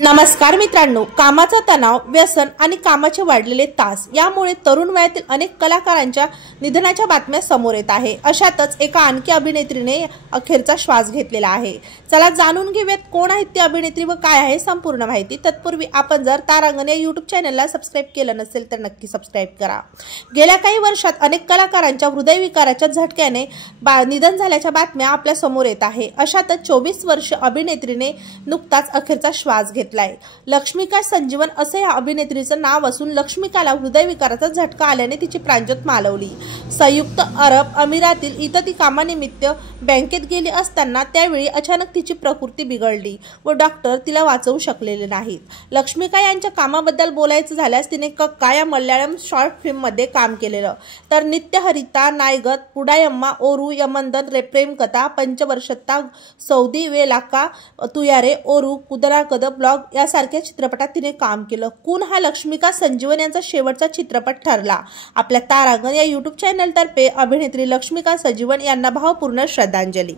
नमस्कार मित्रांनो, कामाचा तणाव, व्यसन आणि कामाचे वाढलेले तास यामुळे तरुण वयातील अनेक कलाकारांच्या निधनाच्या बातम्या समोर येत आहे। अशातच एका आणखी अभिनेत्रीने अखेरचा श्वास घेतलेला आहे। चला जाणून घेऊयात कोण आहे ती अभिनेत्री व काय आहे संपूर्ण माहिती। तत्पूर्वी आपण जर तारांगण या YouTube चॅनलला सबस्क्राइब केलं नसेल तर नक्की सबस्क्राइब करा। गेल्या काही वर्षात अनेक कलाकारांच्या हृदयविकाराच्या झटक्याने निधन झाल्याच्या बातम्या आपल्या समोर येत आहे। अशातच 24 वर्ष अभिनेत्रीने नुकताच अखेरचा श्वास घेतला। लक्ष्मीका संजीवन असे या अभिनेत्रीचं नाव असून लक्ष्मीकाला हृदयविकाराचा झटका आल्याने तिची प्राणज्योत मालवली। संयुक्त अरब अमिरातील इथं ती कामानिमित्त बँकेत गेली असताना त्यावेळी अचानक तिची प्रकृती बिघडली व डॉक्टर तिला वाचवू शकलेले नाहीत। लक्ष्मीका यांच्या कामाबद्दल बोलायचं झाल्यास तिने कक्का या मल्याळम शॉर्ट फिल्म मध्ये काम केलेलं, तर नित्यहरिता, नायगत, पुडायम्मा, ओरू, यमंदन, प्रेम कथा, पंचवर्षता, सौदी वेलाका, तुयारे, ओरू, कुदराकद, ब्लॉग यासारख्या चित्रपटात तिने काम केलं। खून हा लक्ष्मीका संजीवन यांचा शेवटचा चित्रपट ठरला। आपल्या तारांगण या YouTube चॅनल तर्फे अभिनेत्री लक्ष्मीका संजीवन यांना भावपूर्ण श्रद्धांजली।